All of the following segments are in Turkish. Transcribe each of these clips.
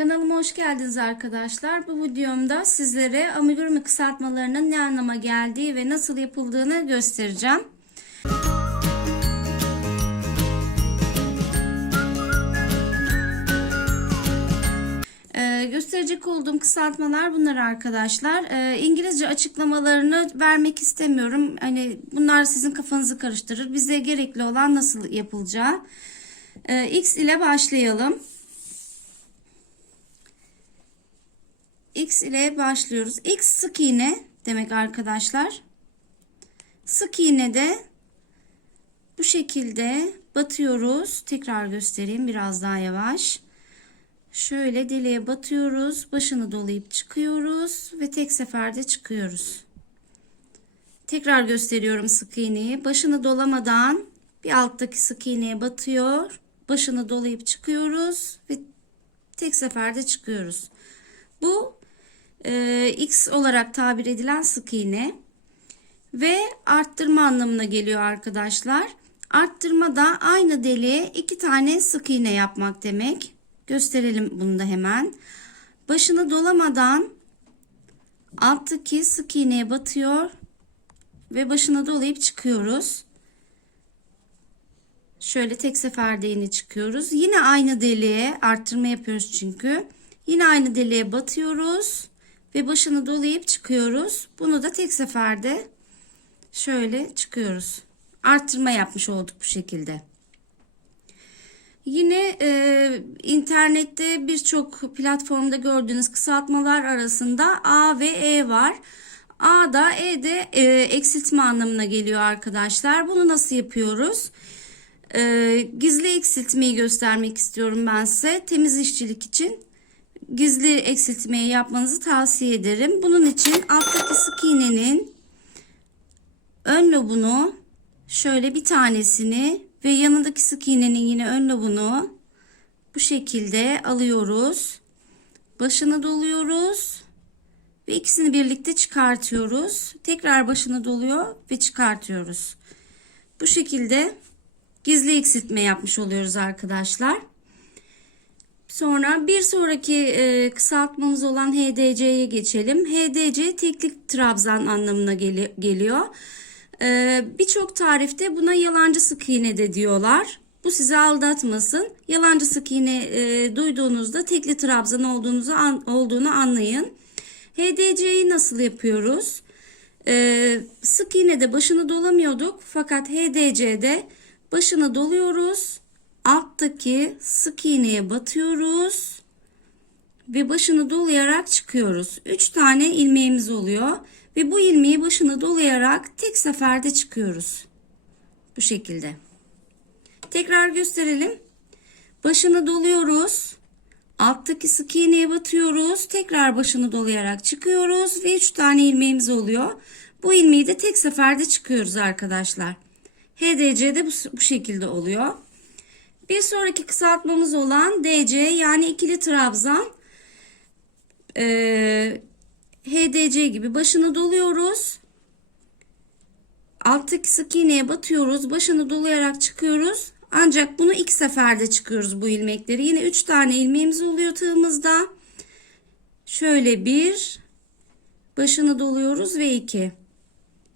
Kanalıma hoş geldiniz arkadaşlar. Bu videomda sizlere amigurumi kısaltmalarının ne anlama geldiği ve nasıl yapıldığını göstereceğim. Gösterecek olduğum kısaltmalar bunlar arkadaşlar. İngilizce açıklamalarını vermek istemiyorum. Hani bunlar sizin kafanızı karıştırır. Bize gerekli olan nasıl yapılacağı. X ile başlayalım. X ile başlıyoruz. X sık iğne demek arkadaşlar. Sık iğne de bu şekilde batıyoruz. Tekrar göstereyim biraz daha yavaş. Şöyle deliğe batıyoruz. Başını dolayıp çıkıyoruz ve tek seferde çıkıyoruz. Tekrar gösteriyorum sık iğneyi. Başını dolamadan bir alttaki sık iğneye batıyor. Başını dolayıp çıkıyoruz ve tek seferde çıkıyoruz. Bu X olarak tabir edilen sık iğne ve arttırma anlamına geliyor arkadaşlar. Arttırma da aynı deliğe 2 tane sık iğne yapmak demek. Gösterelim bunu da hemen. Başını dolamadan alttaki sık iğneye batıyor ve başını dolayıp çıkıyoruz. Şöyle tek seferde yine çıkıyoruz. Yine aynı deliğe arttırma yapıyoruz çünkü. Yine aynı deliğe batıyoruz ve başını dolayıp çıkıyoruz. Bunu da tek seferde şöyle çıkıyoruz. Arttırma yapmış olduk bu şekilde. Yine internette birçok platformda gördüğünüz kısaltmalar arasında A ve E var. A da E de eksiltme anlamına geliyor arkadaşlar. Bunu nasıl yapıyoruz? Gizli eksiltmeyi göstermek istiyorum ben size. Temiz işçilik için gizli eksiltmeyi yapmanızı tavsiye ederim. Bunun için alttaki sık iğnenin ön lobunu şöyle bir tanesini ve yanındaki sık iğnenin yine ön lobunu bu şekilde alıyoruz. Başını doluyoruz ve ikisini birlikte çıkartıyoruz. Tekrar başını doluyor ve çıkartıyoruz. Bu şekilde gizli eksiltme yapmış oluyoruz arkadaşlar. Sonra bir sonraki kısaltmamız olan HDC'ye geçelim. HDC teklik trabzan anlamına geliyor. Birçok tarifte buna yalancı sık iğne de diyorlar. Bu sizi aldatmasın. Yalancı sık iğne duyduğunuzda tekli trabzan olduğunu anlayın. HDC'yi nasıl yapıyoruz? Sık iğnede başını dolamıyorduk. Fakat HDC'de başını doluyoruz. Alttaki sık iğneye batıyoruz ve başını dolayarak çıkıyoruz. 3 tane ilmeğimiz oluyor ve bu ilmeği başını dolayarak tek seferde çıkıyoruz. Bu şekilde. Tekrar gösterelim. Başını doluyoruz. Alttaki sık iğneye batıyoruz. Tekrar başını dolayarak çıkıyoruz ve 3 tane ilmeğimiz oluyor. Bu ilmeği de tek seferde çıkıyoruz arkadaşlar. HDC'de bu şekilde oluyor. Bir sonraki kısaltmamız olan DC yani ikili trabzan. HDC gibi başını doluyoruz. Alttaki sık iğneye batıyoruz. Başını dolayarak çıkıyoruz. Ancak bunu 2 seferde çıkıyoruz bu ilmekleri. Yine 3 tane ilmeğimiz oluyor tığımızda. Şöyle bir. Başını doluyoruz ve 2.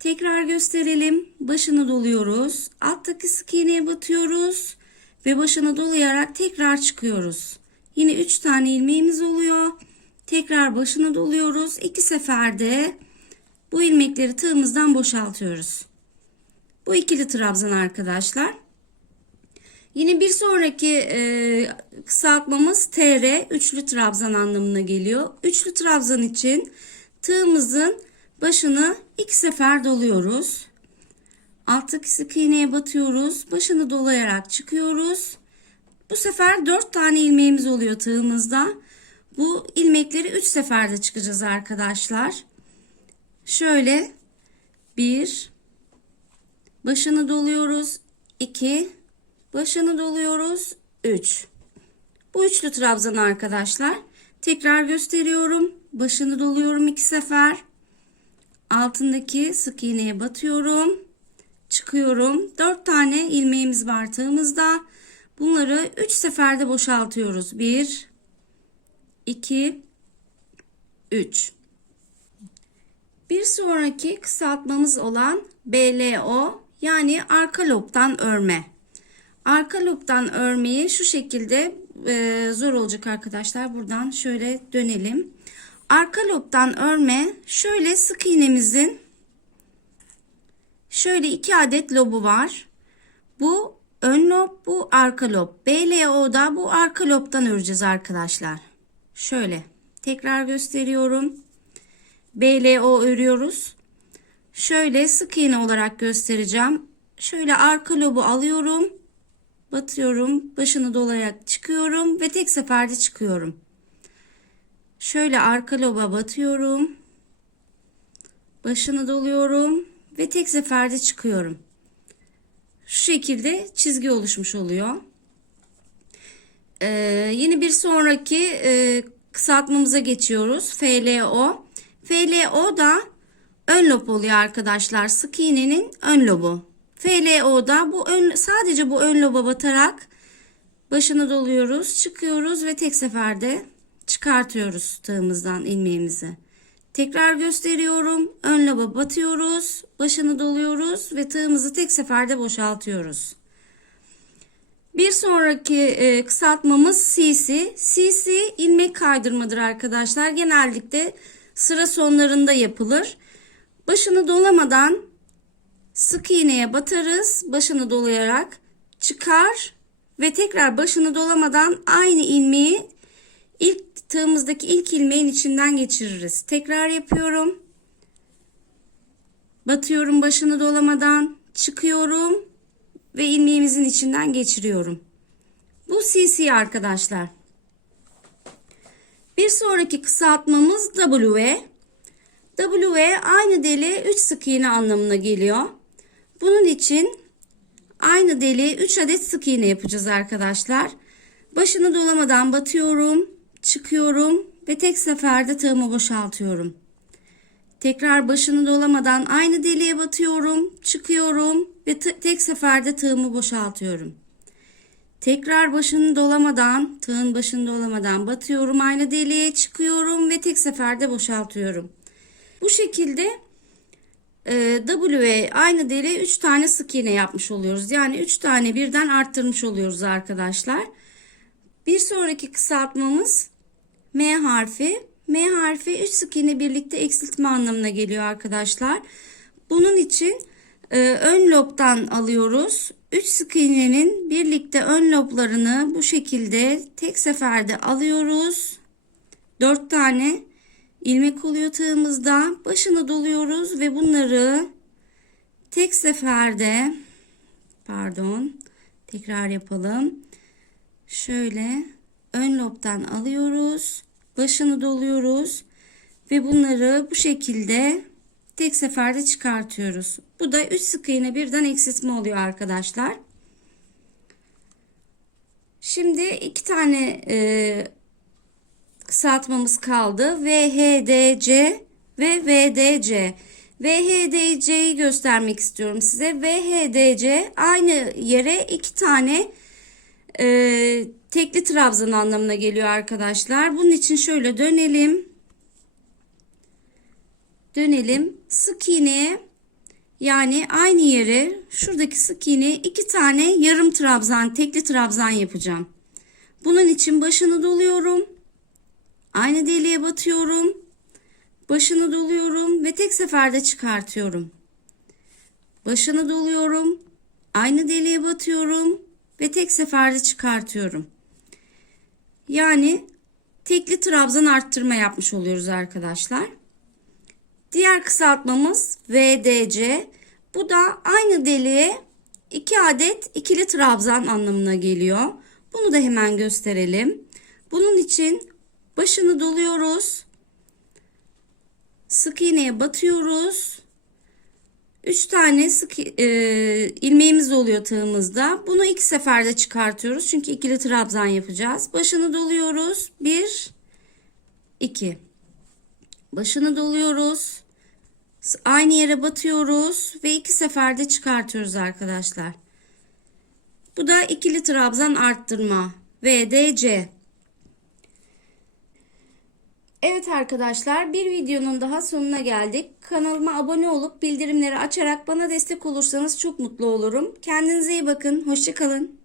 Tekrar gösterelim. Başını doluyoruz. Alttaki sık iğneye batıyoruz. Ve başını dolayarak tekrar çıkıyoruz. Yine 3 tane ilmeğimiz oluyor. Tekrar başını doluyoruz. 2 seferde bu ilmekleri tığımızdan boşaltıyoruz. Bu ikili trabzan arkadaşlar. Yine bir sonraki kısaltmamız TR üçlü trabzan anlamına geliyor. Üçlü trabzan için tığımızın başını 2 sefer doluyoruz. Alttaki sık iğneye batıyoruz. Başını dolayarak çıkıyoruz. Bu sefer 4 tane ilmeğimiz oluyor tığımızda. Bu ilmekleri 3 seferde çıkacağız arkadaşlar. Şöyle 1. Başını doluyoruz. 2. Başını doluyoruz. 3. Bu üçlü trabzan arkadaşlar. Tekrar gösteriyorum. Başını doluyorum 2 sefer. Altındaki sık iğneye batıyorum. Çıkıyorum. 4 tane ilmeğimiz var tığımızda. Bunları 3 seferde boşaltıyoruz. 1 2, 3. Bir sonraki kısaltmamız olan BLO, yani arka lobdan örme. Arka lobdan örmeyi şu şekilde zor olacak arkadaşlar. Buradan şöyle dönelim. Arka lobdan örme, şöyle sık iğnemizin şöyle 2 adet lobu var. Bu ön lob, bu arka lob. BLO'da bu arka lobdan öreceğiz arkadaşlar. Şöyle tekrar gösteriyorum. BLO örüyoruz. Şöyle sık iğne olarak göstereceğim. Şöyle arka lobu alıyorum. Batıyorum. Başını dolayarak çıkıyorum ve tek seferde çıkıyorum. Şöyle arka loba batıyorum. Başını doluyorum ve tek seferde çıkıyorum. Şu şekilde çizgi oluşmuş oluyor. Yine bir sonraki kısaltmamıza geçiyoruz. FLO. FLO da ön lob oluyor arkadaşlar. Sık iğnenin ön lobu. FLO'da sadece bu ön loba batarak başını doluyoruz, çıkıyoruz ve tek seferde çıkartıyoruz tığımızdan ilmeğimizi. Tekrar gösteriyorum. Ön loba batıyoruz, başını doluyoruz ve tığımızı tek seferde boşaltıyoruz. Bir sonraki kısaltmamız CC. CC ilmek kaydırmadır arkadaşlar. Genellikle sıra sonlarında yapılır. Başını dolamadan sık iğneye batarız. Başını dolayarak çıkar ve tekrar başını dolamadan aynı ilmeği tığımızdaki ilk ilmeğin içinden geçiririz. Tekrar yapıyorum. Batıyorum başını dolamadan, çıkıyorum ve ilmeğimizin içinden geçiriyorum. Bu CC arkadaşlar. Bir sonraki kısaltmamız W. W aynı deliğe 3 sık iğne anlamına geliyor. Bunun için aynı deliğe 3 adet sık iğne yapacağız arkadaşlar. Başını dolamadan batıyorum, çıkıyorum ve tek seferde tığımı boşaltıyorum. Tekrar başını dolamadan aynı deliğe batıyorum, çıkıyorum ve tek seferde tığımı boşaltıyorum. Tekrar başını dolamadan, tığın başını dolamadan batıyorum, aynı deliğe çıkıyorum ve tek seferde boşaltıyorum. Bu şekilde W'ye aynı deliğe 3 tane sık iğne yapmış oluyoruz. Yani 3 tane birden arttırmış oluyoruz arkadaşlar. Bir sonraki kısaltmamız M harfi. M harfi 3 sık iğne birlikte eksiltme anlamına geliyor arkadaşlar. Bunun için ön lobdan alıyoruz. 3 sık iğnenin birlikte ön loblarını bu şekilde tek seferde alıyoruz. 4 tane ilmek oluyor tığımızda. Başını doluyoruz ve bunları tek seferde, tekrar yapalım. Şöyle ön lobdan alıyoruz. Başını doluyoruz ve bunları bu şekilde tek seferde çıkartıyoruz. Bu da 3 sık iğne birden eksiltme oluyor arkadaşlar. Şimdi 2 tane kısaltmamız kaldı. VHDC ve VDC. VHDC'yi göstermek istiyorum size. VHDC aynı yere 2 tane tekli trabzan anlamına geliyor arkadaşlar. Bunun için şöyle dönelim. Sık iğneye, yani aynı yere, şuradaki sık iğneye 2 tane yarım trabzan, tekli trabzan yapacağım. Bunun için başını doluyorum. Aynı deliğe batıyorum. Başını doluyorum ve tek seferde çıkartıyorum. Başını doluyorum. Aynı deliğe batıyorum ve tek seferde çıkartıyorum. Yani tekli trabzan arttırma yapmış oluyoruz arkadaşlar. Diğer kısaltmamız VDC. Bu da aynı deliğe 2 adet ikili trabzan anlamına geliyor. Bunu da hemen gösterelim. Bunun için başını doluyoruz. Sık iğneye batıyoruz. 3 tane sık ilmeğimiz oluyor tığımızda. Bunu 2 seferde çıkartıyoruz. Çünkü ikili trabzan yapacağız. Başını doluyoruz. 1, 2. Başını doluyoruz. Aynı yere batıyoruz ve 2 seferde çıkartıyoruz arkadaşlar. Bu da ikili trabzan arttırma. VDC. Evet arkadaşlar, bir videonun daha sonuna geldik. Kanalıma abone olup bildirimleri açarak bana destek olursanız çok mutlu olurum. Kendinize iyi bakın. Hoşça kalın.